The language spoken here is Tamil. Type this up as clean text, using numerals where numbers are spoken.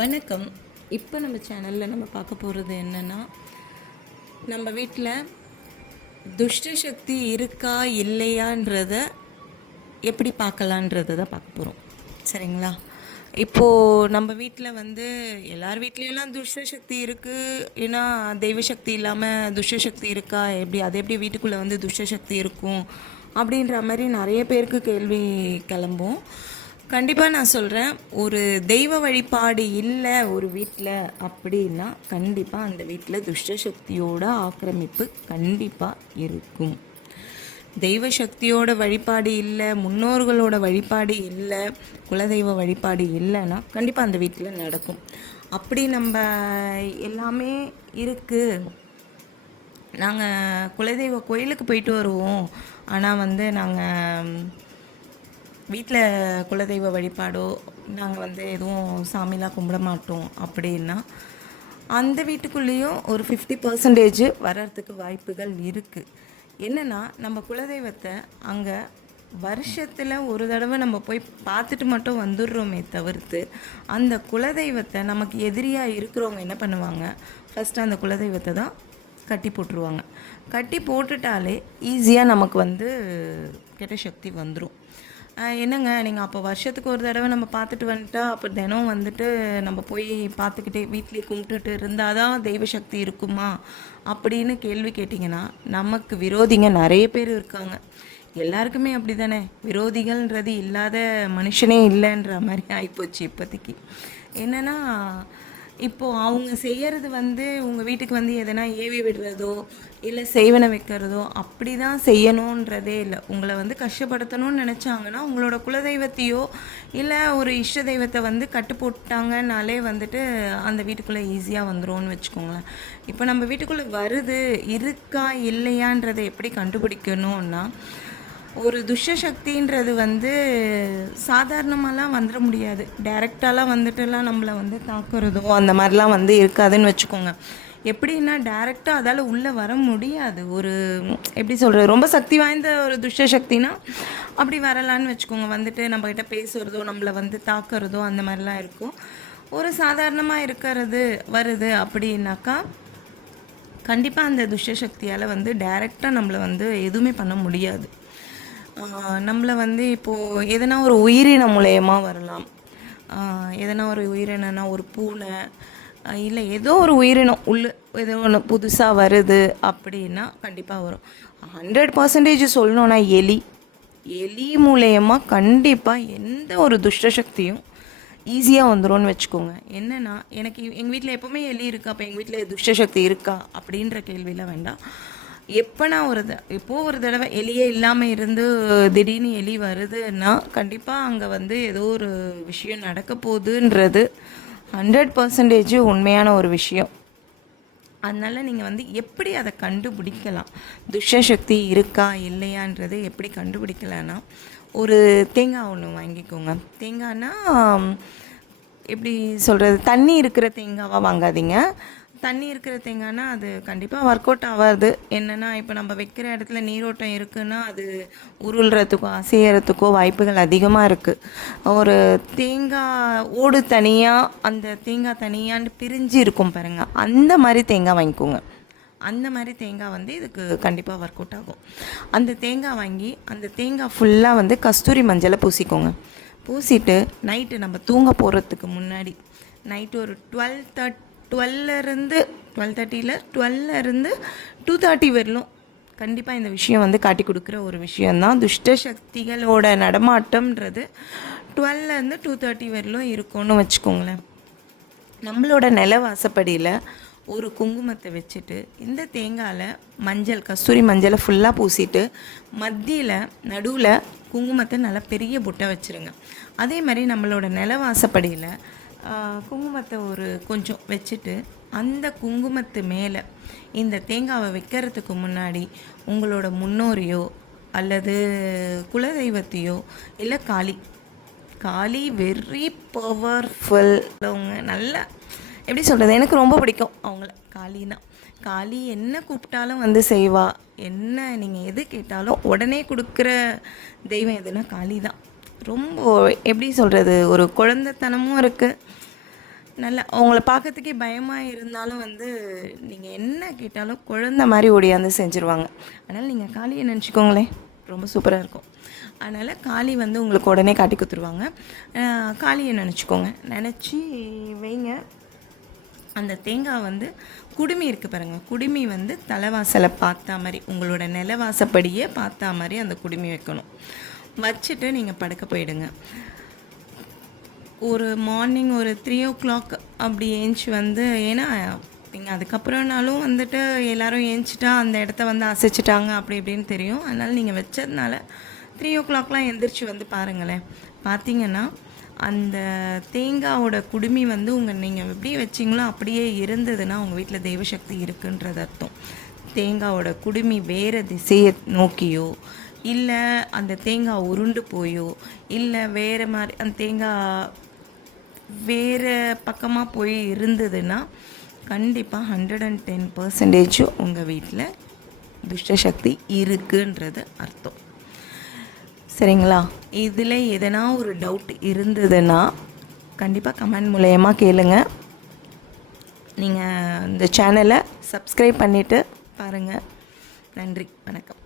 வணக்கம். இப்போ நம்ம சேனலில் நம்ம பார்க்க போகிறது என்னென்னா, நம்ம வீட்டில் துஷ்ட சக்தி இருக்கா இல்லையான்றத எப்படி பார்க்கலான்றதை தான் பார்க்க போகிறோம். சரிங்களா? இப்போது நம்ம வீட்டில் எல்லார் வீட்லேயும்லாம் துஷ்ட சக்தி இருக்குது. ஏன்னா தெய்வ சக்தி இல்லாமல் துஷ்ட சக்தி இருக்கா, அது எப்படி வீட்டுக்குள்ளே துஷ்ட சக்தி இருக்கும் அப்படின்ற மாதிரி நிறைய பேருக்கு கேள்வி கிளம்பும். கண்டிப்பாக நான் சொல்கிறேன், ஒரு தெய்வ வழிபாடு இல்லை ஒரு வீட்டில் அப்படின்னா கண்டிப்பாக அந்த வீட்டில் துஷ்ட சக்தியோட ஆக்கிரமிப்பு கண்டிப்பாக இருக்கும். தெய்வ சக்தியோட வழிபாடு இல்லை, முன்னோர்களோட வழிபாடு இல்லை, குலதெய்வ வழிபாடு இல்லைன்னா கண்டிப்பாக அந்த வீட்டில் நடக்கும். அப்படி நம்ம எல்லாமே இருக்குது, நாங்கள் குலதெய்வ கோயிலுக்கு போயிட்டு வருவோம், ஆனால் நாங்கள் வீட்டில் குலதெய்வ வழிபாடோ நாங்கள் எதுவும் சாமிலாம் கும்பிட மாட்டோம் அப்படின்னா அந்த வீட்டுக்குள்ளேயும் ஒரு 50% வர்றதுக்கு வாய்ப்புகள் இருக்குது. என்னென்னா, நம்ம குலதெய்வத்தை அங்கே வருஷத்தில் ஒரு தடவை நம்ம போய் பார்த்துட்டு மட்டும் வந்துடுறோமே தவிர்த்து, அந்த குலதெய்வத்தை நமக்கு எதிரியாக இருக்கிறவங்க என்ன பண்ணுவாங்க, ஃபஸ்ட்டு அந்த குலதெய்வத்தை தான் கட்டி போட்டுருவாங்க. கட்டி போட்டுட்டாலே ஈஸியாக நமக்கு கெட்ட சக்தி வந்துடும். என்னங்க நீங்கள் அப்போ வருஷத்துக்கு ஒரு தடவை நம்ம பார்த்துட்டு வந்துட்டா அப்போ தினம் நம்ம போய் பார்த்துக்கிட்டே வீட்லேயே கும்பிட்டுட்டு இருந்தால் தான் தெய்வ சக்தி இருக்குமா அப்படின்னு கேள்வி கேட்டிங்கன்னா, நமக்கு விரோதிங்க நிறைய பேர் இருக்காங்க. எல்லாருக்குமே அப்படி தானே, விரோதிகள்ன்றது இல்லாத மனுஷனே இல்லைன்ற மாதிரி ஆகிப்போச்சு இப்போதைக்கு. என்னென்னா, இப்போது அவங்க செய்கிறது உங்கள் வீட்டுக்கு எதனா ஏவி விடுறதோ இல்லை செய்வனை வைக்கிறதோ அப்படி தான் செய்யணுன்றதே இல்லை. உங்களை கஷ்டப்படுத்தணும்னு நினச்சாங்கன்னா உங்களோட குலதெய்வத்தையோ இல்லை ஒரு இஷ்ட தெய்வத்தை கட்டு போட்டாங்கன்னாலே அந்த வீட்டுக்குள்ளே ஈஸியாக வந்துடும்னு வச்சுக்கோங்களேன். இப்போ நம்ம வீட்டுக்குள்ளே வருது இருக்கா இல்லையான்றதை எப்படி கண்டுபிடிக்கணும்னா, ஒரு துஷ்ட சக்தின்றது சாதாரணமாலாம் வந்துட முடியாது. டைரெக்டாலாம் நம்மளை தாக்குறதோ அந்த மாதிரிலாம் இருக்காதுன்னு வச்சுக்கோங்க. எப்படின்னா, டைரெக்டாக அதால் உள்ளே வர முடியாது. ஒரு எப்படி சொல்கிறது, ரொம்ப சக்தி வாய்ந்த ஒரு துஷ்ட சக்தினா அப்படி வரலான்னு வச்சுக்கோங்க. நம்மக்கிட்ட பேசுகிறதோ நம்மளை தாக்குறதோ அந்த மாதிரிலாம் இருக்கும். ஒரு சாதாரணமாக வருது அப்படின்னாக்கா கண்டிப்பாக அந்த துஷ்ட சக்தியால் டைரெக்டாக நம்மளை எதுவுமே பண்ண முடியாது. நம்மளை இப்போது எதனா ஒரு உயிரினம் மூலயமா வரலாம். எதனா ஒரு உயிரினம்னா ஒரு பூனை இல்லை ஏதோ ஒரு உயிரினம் ஏதோ ஒன்று புதுசாக வருது அப்படின்னா கண்டிப்பாக வரும். 100% சொல்லணுன்னா எலி மூலயமா கண்டிப்பாக எந்த ஒரு துஷ்ட சக்தியும் ஈஸியாக வந்துடும்னு வச்சுக்கோங்க. என்னென்னா, எங்கள் வீட்டில் எப்போவுமே எலி இருக்கா, அப்போ எங்கள் வீட்டில் துஷ்ட சக்தி இருக்கா அப்படின்ற கேள்வியெலாம் வேண்டாம். எப்போனா எப்போது ஒரு தடவை எலியே இல்லாமல் இருந்து திடீர்னு எலி வருதுன்னா கண்டிப்பாக அங்கே ஏதோ ஒரு விஷயம் நடக்க போகுதுன்றது 100% உண்மையான ஒரு விஷயம். அதனால் நீங்கள் எப்படி அதை கண்டுபிடிக்கலாம், துஷ்ட சக்தி இருக்கா இல்லையான்றது எப்படி கண்டுபிடிக்கலான்னா, ஒரு தேங்காய் ஒன்று வாங்கிக்கோங்க. தேங்காய்னா எப்படி சொல்கிறது, தண்ணி இருக்கிற தேங்காவாக வாங்காதீங்க. தண்ணி இருக்கிற தேங்காய்னா அது கண்டிப்பாக ஒர்க் அவுட் ஆகாது. என்னென்னா, இப்போ நம்ம வைக்கிற இடத்துல நீரோட்டம் இருக்குதுன்னா அது உருள்றதுக்கோ அசையறதுக்கோ வாய்ப்புகள் அதிகமாக இருக்குது. ஒரு தேங்காய் ஓடு தனியாக அந்த தேங்காய் தனியான்னு பிரிஞ்சு இருக்கும் பாருங்கள், அந்த மாதிரி தேங்காய் வாங்கிக்கோங்க. அந்த மாதிரி தேங்காய் இதுக்கு கண்டிப்பாக ஒர்க் அவுட் ஆகும். அந்த தேங்காய் வாங்கி அந்த தேங்காய் ஃபுல்லாக கஸ்தூரி மஞ்சளை பூசிக்கோங்க. பூசிட்டு நைட்டு நம்ம தூங்க போகிறதுக்கு முன்னாடி நைட்டு ஒரு 12:30 2:30 வரலும் கண்டிப்பாக இந்த விஷயம் காட்டி கொடுக்குற ஒரு விஷயந்தான். துஷ்ட சக்திகளோட நடமாட்டம்ன்றது 12 2:30 வரலும் இருக்கும்னு வச்சுக்கோங்களேன். நம்மளோட நில வாசப்படியில் ஒரு குங்குமத்தை வச்சுட்டு இந்த தேங்காயில் கஸ்தூரி மஞ்சளை ஃபுல்லாக பூசிட்டு மத்தியில் நடுவில் குங்குமத்தை நல்லா பெரிய புட்டை வச்சுருங்க. அதே மாதிரி நம்மளோட நில வாசப்படியில் குங்குமத்தை ஒரு கொஞ்சம் வச்சுட்டு அந்த குங்குமத்து மேலே இந்த தேங்காவை வைக்கிறதுக்கு முன்னாடி உங்களோட முன்னோரையோ அல்லது குலதெய்வத்தையோ இல்லை காளி வெரி பவர்ஃபுல் அவங்க, நல்லா எப்படி சொல்கிறது, எனக்கு ரொம்ப பிடிக்கும் அவங்கள. காளி என்ன கூப்பிட்டாலும் செய்வா. என்ன நீங்கள் எது கேட்டாலும் உடனே கொடுக்குற தெய்வம் எதுனா காளி தான். ரொம்ப எப்படி சொல்கிறது, ஒரு குழந்தைத்தனமும் இருக்குது, நல்லா உங்கள பார்க்கறதுக்கே பயமாக இருந்தாலும் வந்து நீங்கள் என்ன கேட்டாலும் குழந்த மாதிரி ஓடியாந்து செஞ்சுருவாங்க. அதனால் நீங்கள் காளியை நினச்சிக்கோங்களேன், ரொம்ப சூப்பராக இருக்கும். அதனால் காளி வந்து உங்களுக்கு உடனே காட்டி கொடுத்துருவாங்க. காளியை நினச்சிக்கோங்க, நினச்சி வைங்க. அந்த தேங்காய் வந்து குடுமி இருக்குது பாருங்கள், குடுமி வந்து தலைவாசலை பார்த்தா மாதிரி, உங்களோட நிலவாசப்படியே பார்த்தா மாதிரி அந்த குடுமி வைக்கணும். வச்சுட்டு நீங்கள் படுக்க போயிடுங்க. ஒரு மார்னிங் ஒரு 3 o'clock அப்படி ஏஞ்சி வந்து, ஏன்னா நீங்கள் அதுக்கப்புறம்னாலும் வந்துட்டு எல்லோரும் ஏஞ்சிட்டா அந்த இடத்த வந்து அசைச்சிட்டாங்க அப்படி இப்படின்னு தெரியும். அதனால் நீங்கள் வச்சதுனால 3 o'clockலாம் எந்திரிச்சு வந்து பாருங்களேன். பார்த்தீங்கன்னா அந்த தேங்காவோட குடுமி வந்து நீங்கள் எப்படி வச்சிங்களோ அப்படியே இருந்ததுன்னா உங்கள் வீட்டில் தெய்வசக்தி இருக்குன்றது அர்த்தம். தேங்காவோட குடுமி வேறு திசையை நோக்கியோ, இல்லை அந்த தேங்காய் உருண்டு போயோ, இல்லை வேறு மாதிரி அந்த தேங்காய் வேறு பக்கமாக போய் இருந்ததுன்னா கண்டிப்பாக 110% உங்கள் வீட்டில் துஷ்ட சக்தி இருக்குன்றது அர்த்தம். சரிங்களா? இதில் எதனா ஒரு டவுட் இருந்ததுன்னா கண்டிப்பாக கமெண்ட் மூலயமா கேளுங்க. நீங்கள் இந்த சேனலை சப்ஸ்கிரைப் பண்ணிவிட்டு பாருங்கள். நன்றி, வணக்கம்.